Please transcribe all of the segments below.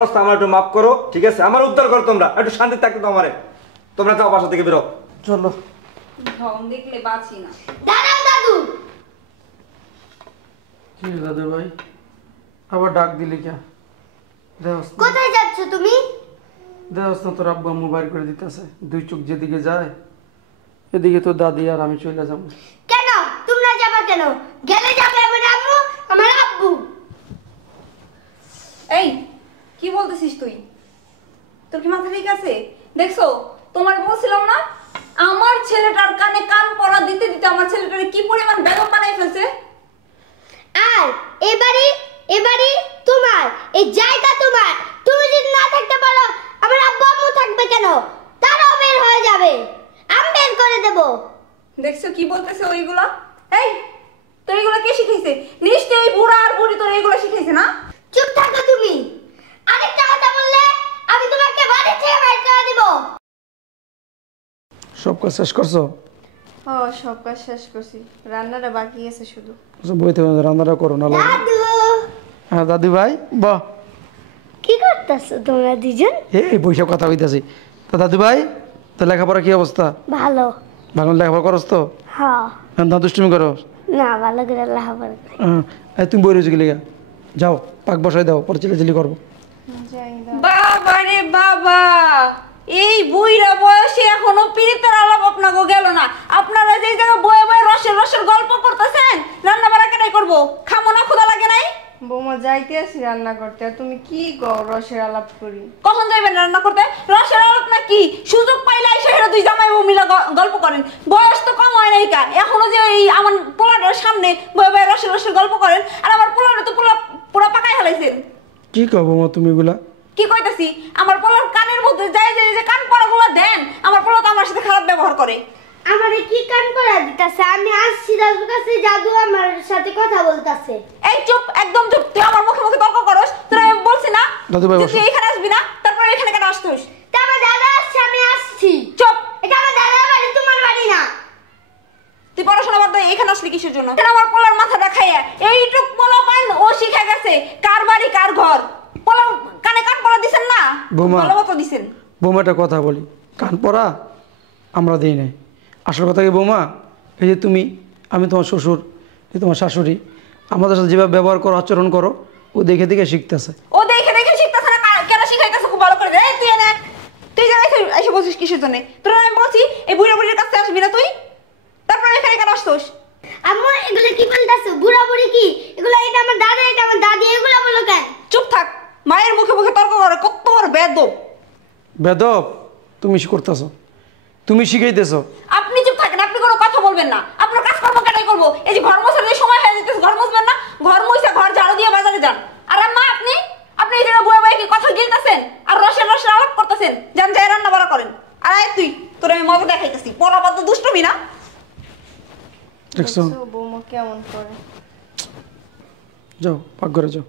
আমার একটু মাফ করো, ঠিক আছে? আমার উদ্ধার করো, তোমরা একটু শান্তি থাকতে দাও আমারে। তোমরা যাও, বাসা থেকে বেরো, চলো। ঢং দেখলে বাঁচি না। দাঁড়াও দাদু। কি দাদু ভাই, আবার ডাক দিলি কে? কোথায় যাচ্ছ তুমি? দেওয়াস না, তোর আব্বু আম্মু বাইর করে দিতেছে। দুই চোখ যেদিকে যায় এদিকে তোর দাদি আর আমি চলে যাবো। কেন তোমরা যাবে কেন? গেলে যাবে আমার আম্মু, আমার আব্বু। এই কি বলতেছিস তুই? তোর কি মাথা ঠিক আছে? দেখছো, তোমার বলছিলাম না আমার ছেলেটার কানে কান পড়া দিতে দিতে আমার ছেলেটারে কি পরিমাণ বেদম বানাই ফেলছে। আর এবারে তোমার এই জায়গা তোমার। তুমি যদি না থাকতে পারো আমার আব্বু আম্মু থাকবে কেন? তারাও বের হয়ে যাবে, আমি বের করে দেব। দেখছো কি বলতেছে ওইগুলা? এই তোর এগুলা কে শিখাইছে? নিশ্চয়ই বুড়া আর বুড়ি তোর এগুলা শিখাইছে না? চুপ থাকো তুমি। আরেকটা কথা বললে আমি তোমাকে বাড়ি থেকে বের করে দেব। সব কাজ শেষ করছো? ও সব কাজ শেষ করছি, রান্নাটা বাকি আছে শুধু। বইতে রান্নাটা করো না লাগে। দাদু, হ্যাঁ দাদি ভাই, বাহ কি করতেছো তোমরা দুজন? এই বৈশাখ কথা হইতাছি। তা দাদু ভাই, তো লেখাপড়া কি অবস্থা? ভালো। ভালো লেখাপড়া করস তো? হ্যাঁ। না দুষ্টুমি করো? না, ভালো করে লেখাপড়া করি। তুমি বই রয়েছো কি লেখা? যাও পাক বসাই দাও, পরে চিলি করবো। বাবা রে বাবা, এই বুইরা বয়সে এখনো পীড়িতের আলাপ আপনাকে গেল না। আপনারা যে জায়গায় বয়ে বয়ে রসের রসের গল্প করতেছেন, রান্না বাড়া কেনাই করবো? খামো না, ক্ষুধা লাগে নাই? বৌমা যাইতে আছি রান্না করতে, আর তুমি কি গো রসের আলাপ করি? কখন যাইবেন রান্না করতে? রসের আলাপ না কি? সুযোগ পাইলে এসে হেরা দুই জামাই বউ মিলা গল্প করেন। বয়স তো কম হয় নাই কা, এখনো যে এই আমার পোলাটার সামনে বয়ে বয়ে রসের রসের গল্প করেন, আর আমার পোলাটা তো পুরা পাকাই ফেলাইছেন। কি কবো মা তুমি এগুলা? কি কইতাছি? আমার পোলার কানের মধ্যে যায় যে কান পড়াগুলো দেন, আমার পোলা তো আমার সাথে খারাপ ব্যবহার করে। আমারে কি কান পড়া দিতাছে? আমি আসছি দাদুর কাছে, জাদু আমার সাথে কথা বলতাছে। এই চুপ, একদম চুপ। তুই আমার মুখে মুখে তর্ক করস? তোরা আমি বলছি না দাদু ভাই তুই এখানে আসবি না, তারপরে এখানে কেন আসছিস? তা আমার দাদা আসছে, আমি আসছি। চুপ। এটা আমার দাদার বাড়ি, তোমার বাড়ি না। তুই পড়াশোনা বাদ দিয়ে এখানে আসলি কিসের জন্য? আমার পোলার মাথাটা খাইয়া এইটুক পোলা পাইন ও শিখে গেছে কার বাড়ি কার ঘর। পোলার কানে কান পড়া দিছেন না? বৌমা, ভালো মতো দিছেন। বৌমা একটা কথা বলি, কান পড়া আমরা দিই নাই। আসল কথা কি বৌমা, এই যে তুমি, আমি তোমার শ্বশুর, এই তোমার শাশুড়ি, আমাদের সাথে যেভাবে ব্যবহার করো, আচরণ করো, ও দেখে দেখে শিখতেছে। ও দেখে দেখে শিখতেছে না, কেন শিখাইতেছে খুব ভালো করে। এই তুই এনে তুই জানাই এসে বলছিস কিসের জন্য? তোর আমি বলছি এই বুড়া বুড়ির কাছে আসবি না তুই, তারপরে এখানে কেন আসছিস? আম্মু এগুলো কি বলতাছো? বুড়া বুড়ি কি? এগুলো এটা আমার দাদা, এটা আমার দাদি, এগুলো বলো কেন? চুপ থাক, মায়ের মুখে মুখে তর্ক করে কত বড় বেদব। বেদব তুমি করতেছ, তুমি শিখাইতেছো। আপনি চুপ থাকেন, আপনি কোনো কথা বলবেন না। আপনার কাজ কর্ম কেটাই করবো? এই যে ঘর মোছার যে সময় হয়ে যেতেছে, ঘর মুছবেন না? ঘর মুছে ঘর ঝাড়ু দিয়ে বাজারে যান। আর মা আপনি আপনি এই জায়গায় বয়ে বয়ে কি কথা গিলতেছেন আর রসের রসের আলাপ করতেছেন? যান যাই রান্না বাড়া করেন। আর আয় তুই, তোর আমি মজা দেখাইতেছি। পড়াবাদ দুষ্টুমি না? দেখছো বৌমা কেমন করে? যাও পাক ঘরে যাও।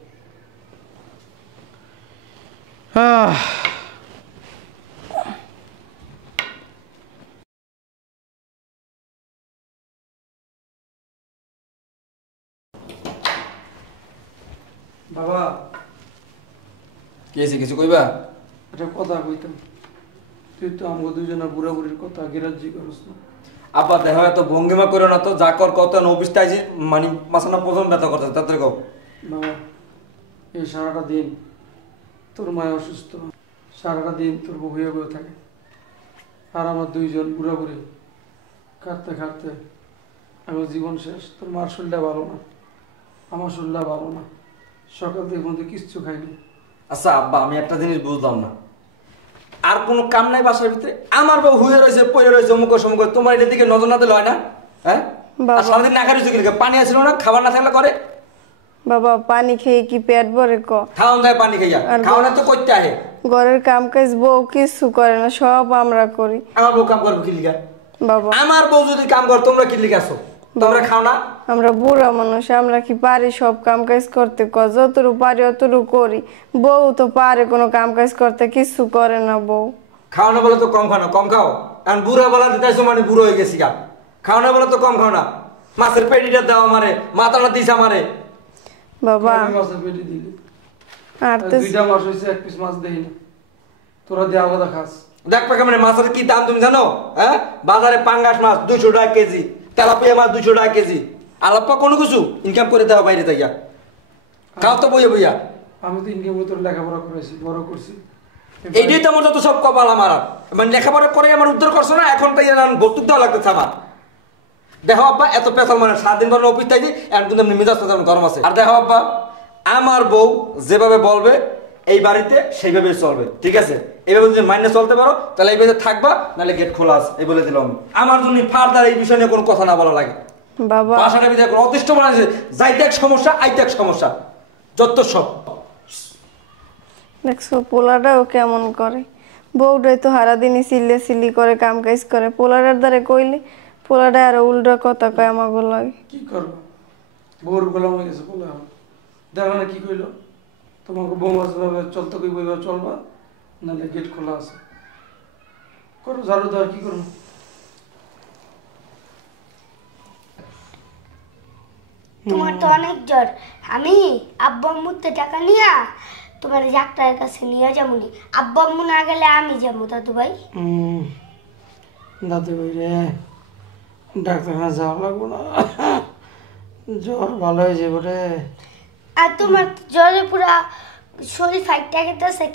বাবা কি হয়েছে, কিছু কইবা? একটা কথা কইতাম, তুই তো আমাকে দুজনা বুড়া বুড়ির কথা গিরাজি করস না। আব্বা দেখো, এত ভঙ্গিমা করো না তো। যা কর কত অফিসটা আইছি, মানে মাসানা প্রথম ব্যথা করতেছে, তাড়াতাড়ি কও। বাবা এই সারাটা দিন তোর মায় অসুস্থ, সারাটা দিন তোর বউ হয়ে বয়ে থাকে, আর আমার দুইজন বুড়া বুড়ি কাঁদতে কাঁদতে আমার জীবন শেষ। তোর মার শরীরটা ভালো না, আমার শরীরটা ভালো না, সকাল থেকে মধ্যে কিচ্ছু খাইনি। আচ্ছা আব্বা, আমি একটা জিনিস বুঝলাম না, আর কোনো কাম নাই বাসার ভিতরে? আমার বউ হুয়ে রয়েছে, পড়ে রয়েছে, অমুক সমুক, তোমার এটার দিকে নজর না দিলে হয় না? হ্যাঁ, আর সারাদিন না খাইছো কি? পানি আসছিল না? খাবার না থাকলে করে? বাবা পানি খেয়ে কি পেট ভরে? খাওয়ান যায় পানি খাইয়া, খাওয়ানো তো করতে আহে। ঘরের কাম কাজ বউ কিছু করে না, সব আমরা করি। আমার বউ কাম করবো কি লিগা? বাবা আমার বউ যদি কাম কর, তোমরা কি লিগা আছো? তোমরা খাও না? আমরা বুড়া মানুষ, আমরা কি পারি সব কাম কাজ করতে? যতটুকু পারি অতটুকু করি। বউ তো পারে কোনো কাম কাজ করতে, কিছু করে না বউ। খাও না বলে তো কম খাও না, কম খাও। এখন বুড়া বেলা দিতেছো মানে বুড়ো হয়ে গেছি গা। খাও না বলে তো কম খাও না। মাছের পেটিটা দাও আমারে, মাথাটা দিস আমারে। বাবা মাছের পেটি দিলি আর তো 2টা মাস হইছে এক পিস মাছ দেই না, তোরা দিয়ে আলাদা খাস। দেখ পাকা মানে মাছের কি দাম তুমি জানো? হ্যাঁ, বাজারে পাঙ্গাস মাছ 200 টাকা কেজি, তেলাপিয়া মাছ 200 টাকা কেজি। আলাপ্পা কোনো কিছু ইনকাম করে দেওয়া বাইরে থেকে খাও তো বইয়া বইয়া। আমি তো ইনকাম করে তোর লেখাপড়া করেছি, বড় করছি। এইটাই তো আমার যত সব কপাল আমার। মানে লেখাপড়া করে আমার উদ্ধার করছো না, এখন তাই ভর্তুক দেওয়া লাগতেছে আমার। দেখো আব্বা, এত পেছাল মানে 7 দিন ধরে অফিস থাকি, এখন কিন্তু এমনি মেজাজ তেমন গরম আছে। আর দেখো আব্বা, আমার বউ যেভাবে বলবে এই বাড়িতে সেইভাবে চলবে, ঠিক আছে? এইভাবে যদি মাইনে চলতে পারো তাহলে এই বাড়িতে থাকবা, নাহলে গেট খোলা আছে, এই বলে দিলাম। আমার জন্য ফার্দার এই বিষয় নিয়ে কোনো কথা না বলা লাগে। বাবা বাসাটা ভিতরে কোনো অতিষ্ঠ বানাইছে, যাইতে এক সমস্যা আইতে এক সমস্যা, যত সব। দেখছো পোলাটাও কেমন করে, বউটাই তো সারাদিনই চিল্লে চিল্লি করে কাম কাজ করে, পোলাটার দ্বারা কইলে পোলাটা আরো উল্টা কথা কয় আমাকে লাগে। কি করবো, বউর গোলাম হয়ে গেছে বলে। দেখো না কি কইলো, তোমাকে বউ ভাবে চলতে কইব, এইভাবে চলবা, নাহলে গেট খোলা আছে। করো ঝাড়ু দাও, কি করবো। তোমার তো অনেক জ্বর, আমি আব্বু আম্মুর তো টাকা নিয়া তোমার ডাক্তারের কাছে নিয়ে যাবো নি। আব্বু আম্মু না গেলে আমি যাবো দাদু ভাই। দাদু ভাই রে, ডাক্তারখানা যাওয়া লাগবো না, জ্বর ভালো হয়ে যাবো রে। আর তোমার জ্বরে পুরা শরীর ফাইটটা গেতেছে।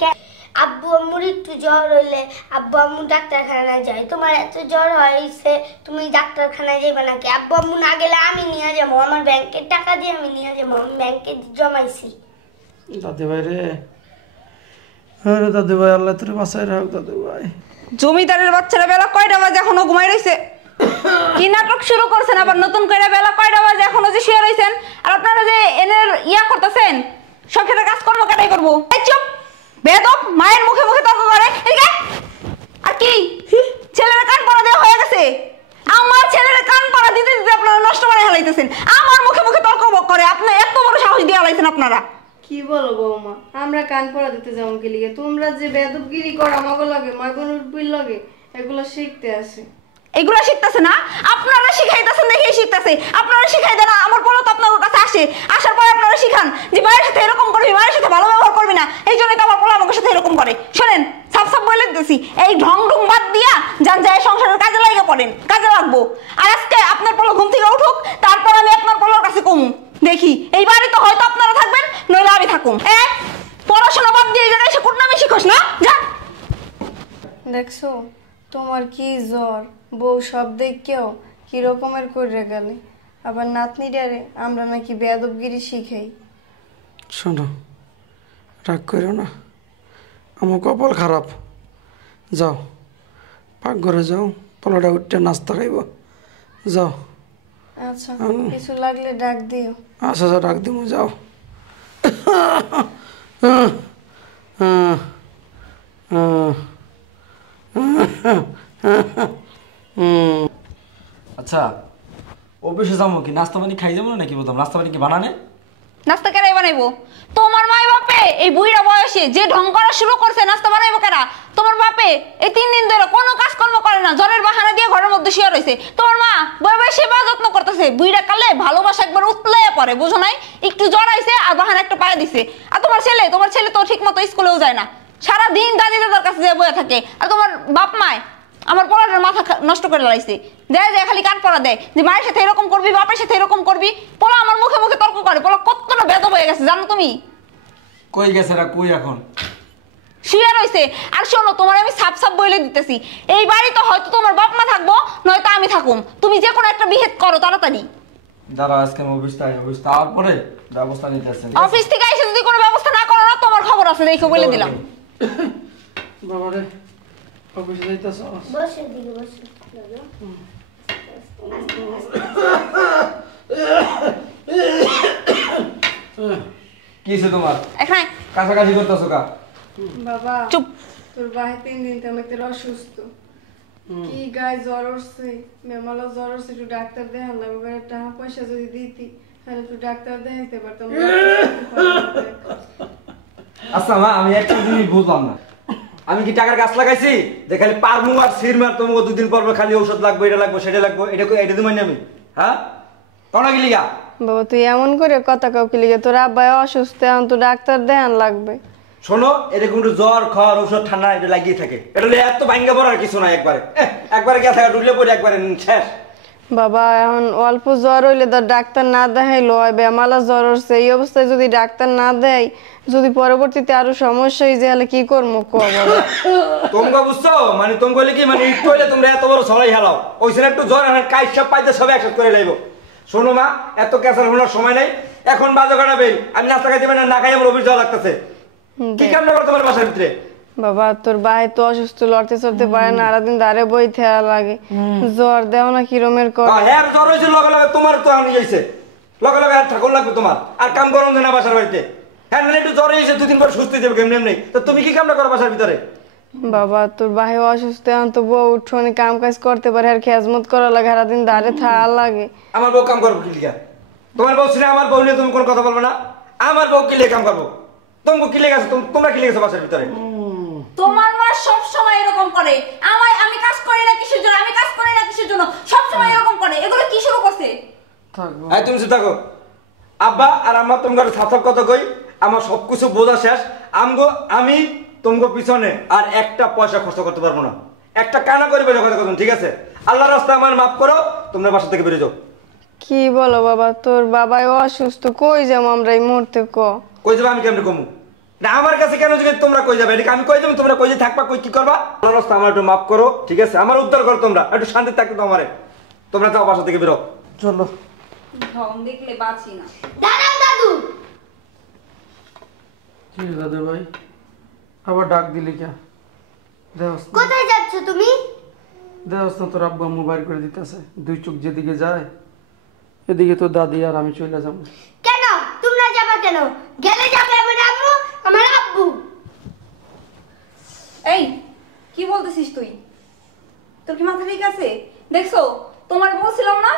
আব্বু আম্মুর একটু জ্বর হইলে আব্বু আম্মু ডাক্তারখানায় যায়, তোমার এত জ্বর হয়েছে তুমি ডাক্তারখানায় যাবে নাকি? আব্বু আম্মু না গেলে আমি নিয়ে যাবো, আমার ব্যাংকের টাকা দিয়ে আমি নিয়ে যাবো, আমি ব্যাংকে জমাইছি। দাদু ভাই রে, আরে দাদু ভাই, আল্লাহ তোর বাসায় রাখ দাদু ভাই। জমিদারের বাচ্চারা বেলা কয়টা বাজে এখনো ঘুমাই রইছে? কি নাটক শুরু করছেন আবার নতুন করে? বেলা কয়টা বাজে এখনো যে শুয়ে রইছেন? আর আপনারা যে এনের ইয়া করতেছেন, সংসারের কাজ কর্ম কাটাই করবো। এই চুপ বেদব, মায়ের মুখে মুখে তর্ক করে। এদিকে আর কি ছেলের কান পড়া দেওয়া হয়ে গেছে? আমার ছেলের কান পড়া দিতে দিতে আপনারা নষ্ট করে হালাইতেছেন। আমার মুখে মুখে তর্ক করে আপনি এত বড় সাহস দিয়ে হালাইছেন আপনারা। কি বলো বৌমা, আমরা কান পড়া দিতে যাবো কি লিগে? তোমরা যে বেদবগিরি করো আমাকে লাগে, মাই বোনের বিল লাগে, এগুলো শিখতে আসে। এগুলো শিখতেছে না, আপনারা শিখাইতেছেন দেখেই শিখতেছে। আপনারা শিখাই দেন, আমার বলো তো আপনার কাছে আসে, আসার পরে আপনারা শিখান যে মায়ের সাথে এরকম করবি, মায়ের সাথে ভালো ব্যবহার করবি না। এই জন্যই তো আমার বলো আমার সাথে এরকম করে। শোনেন, সাফ সাফ বলে দিতেছি, এই ঢং ঢং বাদ দিয়া যান যায় সংসারের কাজে লাগিয়ে পড়েন, কাজে লাগবো। আর আজকে আপনার বলো ঘুম থেকে উঠুক, তারপর আমি আপনার বলোর কাছে কমু, দেখি এই বাড়িতে হয়তো আপনারা থাকবেন, নইলে আমি থাকুম। পড়াশোনা বাদ দিয়ে জায়গায় এসে কুটনামি শিখোস না, যা। দেখছো তোমার কি জ্বর, বউ সব দেখেও কি রকমের করে গেলে। আবার নাতনিটারে আমরা নাকি বেদবগিরি শিখাই। শোনো, রাগ করো না, আমার কপাল খারাপ। যাও পাকঘরে যাও, পোলাটা উঠতে নাস্তা খাইব, যাও। আচ্ছা, কিছু লাগলে ডাক দিও। আচ্ছা আচ্ছা, ডাক দিব, যাও। আচ্ছা, অফিসে যাবো কি নাস্তা পানি খাই যাবো নাকি? বলতাম নাস্তা পানি কি বানানে? নাস্তা কেরাই বানাইবো? তোমার মাই বাপে এই বুইড়া বয়সে যে ঢং করা শুরু করছে, নাস্তা বানাইবো কেরা? তোমার বাপে এই 3 দিন ধরে কোনো কাজকর্ম করে না, জ্বরের বাহানা দিয়ে ঘরের মধ্যে শুয়ে রয়েছে। তোমার মা বয়ে বয়ে সেবা যত্ন করতেছে, বুইড়া কালে ভালোবাসা একবার উতলাইয়া পড়ে, বুঝো নাই? একটু জ্বর আইছে আর বাহানা একটা পায়ে দিছে। আর তোমার ছেলে তো ঠিক মতো স্কুলেও যায় না, সারাদিন দাদি দাদার কাছে যে বয়ে থাকে। আর তোমার বাপ মায় আমার পড়াটার মাথা নষ্ট করে লাইছে, দেয় দেয় খালি কান পড়া দেয় যে মায়ের সাথে এরকম করবি, বাপের সাথে এরকম করবি। পোলা আমার মুখে মুখে তর্ক করে, পোলা কতটা বেদব হয়ে গেছে জানো তুমি? কই গেছে রা? কই এখন? শুয়ে রয়েছে। আর শোনো, তোমার আমি সাপ সাপ বলে দিতেছি, এই বাড়িতে হয়তো তোমার বাপ মা থাকবো, নয়তো আমি থাকুম। তুমি যে কোনো একটা বিহেদ করো তাড়াতাড়ি। দাঁড়া, আজকে আমি অফিস তারপরে ব্যবস্থা নিতে আসছেন। অফিস থেকে এসে যদি কোনো ব্যবস্থা না করো না, তোমার খবর আছে, দেখো বলে দিলাম। বাবা রে, অফিসে যাইতেছ? বসে দিকে বসে। কি হইছে তোমার? এখানে কাছাকাছি করতেছো কা? বাবা চুপ। তোর ভাই 3 দিন তো আমাকে অসুস্থ, কি গায়ে জ্বর উঠছে, মেমালা জ্বর উঠছে, একটু ডাক্তার দেখান লাগবে। এবারে টাকা পয়সা যদি দিতি তাহলে একটু ডাক্তার দেখাইতে পারতাম। আচ্ছা মা, আমি একটা জিনিস বুঝলাম না, আমি কি টাকার গাছ লাগাইছি যে খালি পারমু আর সিরমার তোমাকে 2 দিন পর খালি ঔষধ লাগবে, এটা লাগবে, সেটা লাগবে, এটা দিমাই আমি? হ্যাঁ, কোনা কি লিগা? বাবা তুই এমন করে কথা কাউকে লিগে, তোর আব্বা অসুস্থ, এখন তো ডাক্তার দেখান লাগবে। শোনো, এরকম একটু জ্বর খাওয়ার ঔষধ ঠান্ডা এটা লাগিয়ে থাকে, এটা এত ভাঙ্গা পড়ার কিছু না। একবারে গিয়ে থাকা ডুলে পড়ে একবারে শেষ। বাবা এখন অল্প জ্বর হইলে তো ডাক্তার না দেখাইলো হয়, বেমালা জ্বর হচ্ছে, এই অবস্থায় যদি ডাক্তার না দেয়, যদি পরবর্তীতে আরো সমস্যা হয়ে যায় কি করবো কো বাবা? তোমরা বুঝছো মানে তুমি বলে কি মানে একটু হইলে তোমরা এত বড় ছড়াই হেলাও, ওইখানে একটু জ্বর আমার কাজ সব পাইতে সব একসাথে করে লাইব। শোনো মা, এত ক্যাসার হওয়ার সময় নাই, এখন বাজে কাটাবে। আমি নাস্তা খাইতে পারি না, খাই আমার অফিস যাওয়া লাগতেছে। কি কাম না করো তোমার বাসার ভিতরে? বাবা তোর ভাই তো অসুস্থ, লড়তে চড়তে পারে না, সারাদিন দাঁড়ে বই থেয়া লাগে, জ্বর দেও না কিরমের কর। হ্যাঁ জ্বর হয়েছে লগে লগে, তোমার তো আমি যাইছে লগে লগে আর ঠাকুর লাগবে তোমার, আর কাম গরম না বাসার বাড়িতে। হ্যাঁ মানে একটু জ্বর হয়েছে, 2-3 বার সুস্থ হয়ে যাবে কেমনি এমনি। তো তুমি কি কামটা করো বাসার ভিতরে? বাবা তোর ভাই অসুস্থ, এখন তো বউ উঠোনে কাম কাজ করতে পারে, আর খেজমত করা লাগে, সারাদিন দাঁড়ে থাকা লাগে। আমার বউ কাম করবো কি লিগা? তোমার বউ ছিল, আমার বউ নিয়ে তুমি কোনো কথা বলবে না। আমার বউ কি লিগে কাম করবো? তোমাকে কি লেগেছে? তোমরা কি লেগেছো বাসার ভিতরে? তোমার মা সব সময় এরকম করে। আমি কাজ করি না কিসের জন্য, আমি কাজ করি না কিসের জন্য, সব সময় এরকম করে। এগুলো কি শুরু করছে? থাকবো এই তুমি চুপ থাকো। আব্বা আর আম্মা তোমার সাথে কথা কই, আমার সবকিছু বোঝা শেষ। আমি তোমাকে পিছনে আর একটা পয়সা খরচ করতে পারবো না। একটা কানা করে বেরো কথা কথা, ঠিক আছে? আল্লাহর রাস্তায় আমার মাফ করো, তোমরা বাসা থেকে বেরিয়ে যাও। কি বলো বাবা, তোর বাবাই অসুস্থ, কই যাবো আমরা এই মুহূর্তে ক? কই যাবে? আমি কেমনে কমু না? আমার কাছে কেন জিজ্ঞেস তোমরা কই যাবে? এদিকে আমি কই যাবো, তোমরা কই যে থাকবা, কই কি করবা? আল্লাহর রাস্তায় আমার একটু মাফ করো, ঠিক আছে? আমার উদ্ধার করো, তোমরা একটু শান্তি থাকতে দাও আমারে। তোমরা যাও বাসা থেকে বেরো। চলো। ঢং দেখলে বাঁচি না। দাঁড়াও দাদু, কি দাদু ভাই আবার ডাক দিলি কে? দেওস না, কোথায় যাচ্ছ তুমি? দেওস না, তোর আব্বা মোবাইল করে দিতেছে, 2 চোখ যেদিকে যায় এদিকে তোর দাদি আর আমি চলে যাবো। কেন তোমরা যাবে কেন? গেলে যাবে আমার আম্মু, আমার আব্বু। এই কি বলতেছিস তুই? তোর কি মাথা ঠিক আছে? দেখছো, তোমার বলছিলাম না,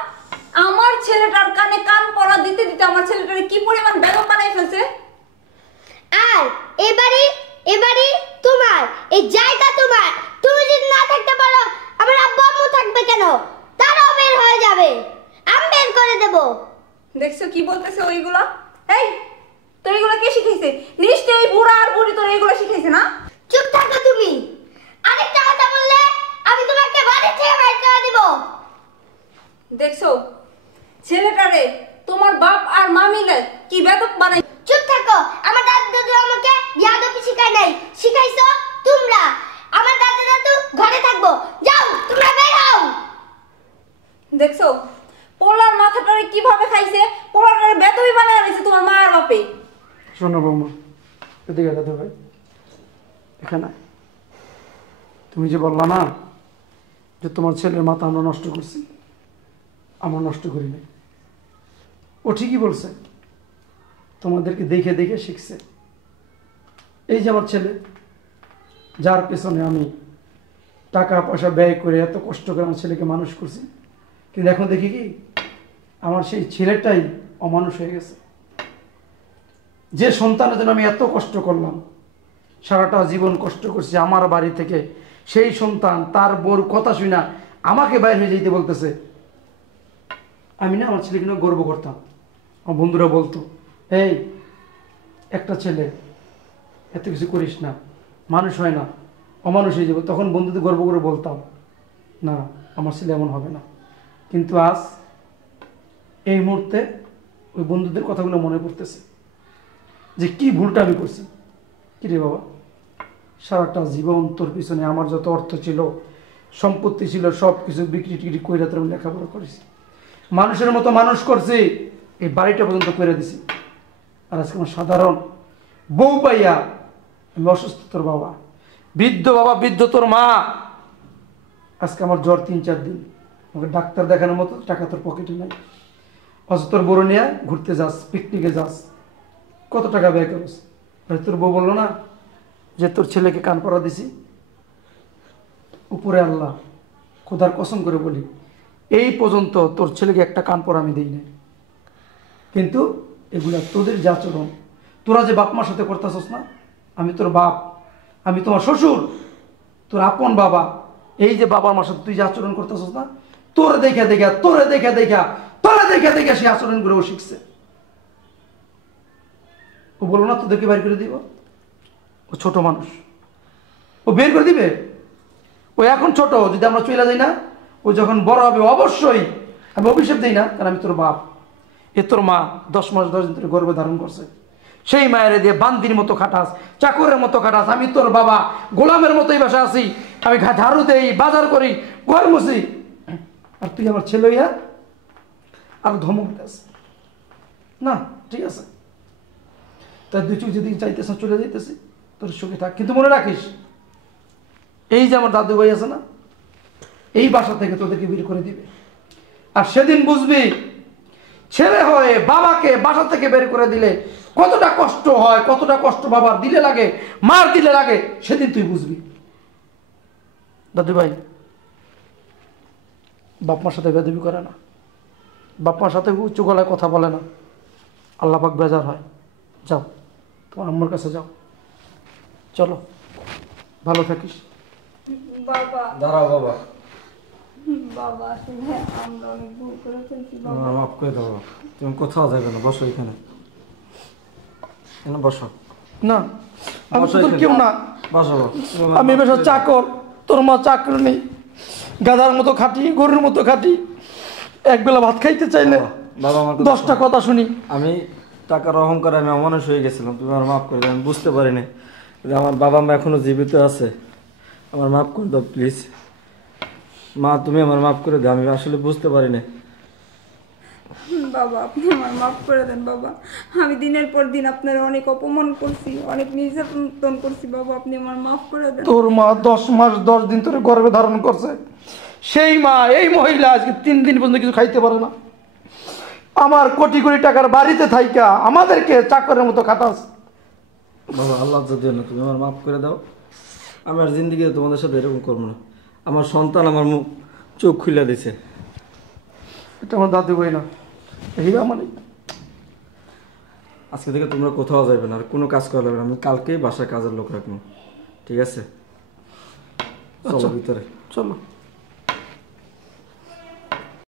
আমার ছেলেটার কানে কান পড়া দিতে দিতে আমার ছেলেটারে কি পরিমাণ বেগম বানাই ফেলছে। আর এবারে তোমার এই জায়গা তোমার, তুমি যদি না থাকতে পারো আমার আব্বু আম্মু থাকবে কেন? তারাও বের হয়ে যাবে, আমি বের করে দেব। দেখছো কি বলতেছে ওইগুলা? এই তোর এগুলো কে শিখাইছে? নিশ্চয়ই বুড়া আর বুড়ি তোর এগুলো শিখাইছে না? চুপ থাকো তুমি, আরেকটা কথা বললে আমি তোমাকে বাড়ি থেকে বের করে দেব। দেখছো ছেলেটারে তোমার বাপ আর মা মিলে কি বেদক বানাই। চুপ থাকো, আমার দাদু দাদু আমাকে বিয়াদবি শিখায় নাই, শিখাইছো তোমরা। আমার দাদু দাদু ঘরে থাকবো, যাও তোমরা বের হও। দেখছো পোলার মাথাটারে কিভাবে খাইছে, পোলাটারে বেদবি বানায় আনিছে তোমার মা আর বাপে। শোনো বৌমা, এদিকে দাদু ভাই, এখানে তুমি যে বললা না যে তোমার ছেলের মাথা আমরা নষ্ট করছি, আমরা নষ্ট করি নাই। ও ঠিকই বলছে, তোমাদেরকে দেখে দেখে শিখছে। এই যে আমার ছেলে, যার পেছনে আমি টাকা পয়সা ব্যয় করে এত কষ্ট করে আমার ছেলেকে মানুষ করছি, কিন্তু এখন দেখি কি আমার সেই ছেলেটাই অমানুষ হয়ে গেছে। যে সন্তানের জন্য আমি এত কষ্ট করলাম, সারাটা জীবন কষ্ট করছি আমার বাড়ি থেকে, সেই সন্তান তার বউর কথা শুনা আমাকে বাইরে হয়ে যেতে বলতেছে। আমি না আমার ছেলেকে নিয়ে গর্ব করতাম। আমার বন্ধুরা বলতো, এই একটা ছেলে এত কিছু করিস না, মানুষ হয় না, অমানুষ হয়ে যাবে। তখন বন্ধুদের গর্ব করে বলতাম, না আমার ছেলে এমন হবে না। কিন্তু আজ এই মুহূর্তে ওই বন্ধুদের কথাগুলো মনে পড়তেছে যে কি ভুলটা আমি করছি। কি রে বাবা, সারাটা জীবন তোর পিছনে আমার যত অর্থ ছিল, সম্পত্তি ছিল, সব কিছু বিক্রি টিক্রি করে তোর আমি লেখাপড়া করেছি, মানুষের মতো মানুষ করছি, এই বাড়িটা পর্যন্ত করে দিছি। আর আজকে আমার সাধারণ বউ পাইয়া আমি অসুস্থ, তোর বাবা বৃদ্ধ, বাবা বৃদ্ধ, তোর মা, আজকে আমার জ্বর 3-4 দিন, আমাকে ডাক্তার দেখানোর মতো টাকা তোর পকেটে নাই। অথচ তোর বড় নিয়ে ঘুরতে যাস, পিকনিকে যাস, কত টাকা ব্যয় করিস। তোর বউ বললো না যে তোর ছেলেকে কান পড়া দিছি? উপরে আল্লাহ খোদার কসম করে বলি, এই পর্যন্ত তোর ছেলেকে একটা কান পড়া আমি দিই না। কিন্তু এগুলা তোদের যে আচরণ, তোরা যে বাপ মার সাথে করতেছস না, আমি তোর বাপ, আমি তোমার শ্বশুর, তোর আপন বাবা, এই যে বাবার মার সাথে তুই যে আচরণ করতেছস না, তোরে দেখা তোরা দেখে দেখে সে আচরণগুলো ও শিখছে। ও বলো না তোদেরকে বের করে দিব, ও ছোট মানুষ, ও বের করে দিবে। ও এখন ছোট, যদি আমরা চলে যাই না, ও যখন বড় হবে অবশ্যই, আমি অভিশাপ দিই না, কারণ আমি তোর বাপ। এ তোর মা 10 মাস 10 দিন ধরে গর্ভে ধারণ করছে, সেই মায়ের দিয়ে বান্দির মতো খাটাস, চাকরের মতো খাটাস। আমি তোর বাবা গোলামের মতোই বাসা আছি, আমি ঝাড়ু দেই, বাজার করি, ঘর মুছি, আর তুই আমার ছেলে হইয়া আর ধমক দেস না। ঠিক আছে, তাই দুই চোখ যেদিকে চাইতেছ চলে যাইতেছি, তোর সুখে থাক। কিন্তু মনে রাখিস, এই যে আমার দাদু ভাই আছে না, এই বাসা থেকে তোদেরকে বের করে দিবে। আর সেদিন বুঝবি ছেলে হয়ে বাবাকে বাসা থেকে বের করে দিলে কতটা কষ্ট হয়, কতটা কষ্ট বাবার দিলে লাগে, মার দিলে লাগে, সেদিন তুই বুঝবি। দাদু ভাই বাপ মার সাথে বেয়াদবি করে না, বাপ মার সাথে উচ্চ গলায় কথা বলে না, আল্লাহ পাক বেজার হয়। যাও তোমার আম্মুর কাছে যাও, চলো, ভালো থাকিস। বাবা দাঁড়াও বাবা, বাবা আসলে আমরা অনেক ভুল করে ফেলছি বাবা। আমার মাফ করে দাও বাবা, তুমি কোথাও যাবে না, বসো এখানে, এখানে বসো। না আমি তো তোর কেউ না, বসো বাবা। আমি বেশ চাকর, তোর মা চাকর নেই, গাধার মতো খাটি, গরুর মতো খাটি, একবেলা ভাত খাইতে চাইলে বাবা আমার 10টা কথা শুনি। আমি টাকার অহংকারে আমি অমানুষ হয়ে গেছিলাম, তুমি আমার মাফ করে দাও, আমি বুঝতে পারিনি যে আমার বাবা মা এখনো জীবিত আছে। আমার মাফ করে দাও প্লিজ মা, তুমি আমার মাফ করে দাও, আমি আসলে বুঝতে পারিনি। বাবা আপনি আমার মাফ করে দেন বাবা, আমি দিনের পর দিন আপনার অনেক অপমান করছি, অনেক নির্যাতন করছি বাবা, আপনি আমার মাফ করে দেন। তোর মা 10 মাস 10 দিন ধরে গর্ভে ধারণ করছে, সেই মা এই মহিলা আজকে 3 দিন পর্যন্ত কিছু খাইতে পারে না। আমার কোটি কোটি টাকার বাড়িতে থাইকা আমাদেরকে চাকরের মতো খাটাস। বাবা আল্লাহ যদি না, তুমি আমার মাফ করে দাও, আমি আর জিন্দিগিতে তোমাদের সাথে এরকম করবো না। আমার সন্তান আমার মুখ চোখ খুলে দিছে। এটা আমার দাদু ভাই না, হীরা মালিক। আজকে থেকে তোমরা কোথাও যাবে না, আর কোনো কাজ করা লাগবে না, আমি কালকেই বাসায় কাজের লোক রাখবো, ঠিক আছে? চলো ভিতরে চলো।